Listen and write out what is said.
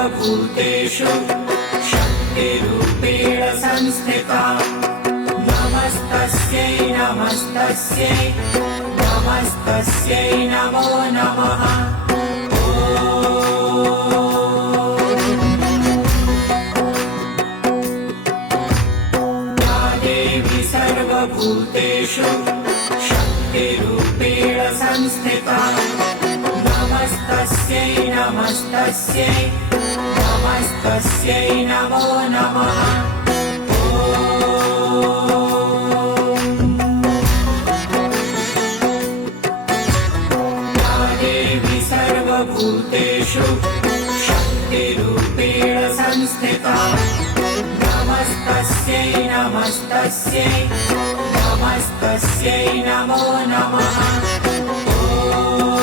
सर्वभूतेषु शक्तिरूपेण संस्थिता नमस्तस्यै नमस्तस्यै नमस्तस्यै नमो नमः। या देवी सर्वभूतेषु शक्तिरूपेण संस्थिता नमस्तस्यै नमस्तस्यै नमस्तस्यै नमो नमः। या देवी सर्वभूतेषु शक्तिरूपेण संस्थिता नमस्तस्यै नमस्तस्यै नमस्तस्यै नमो नमः।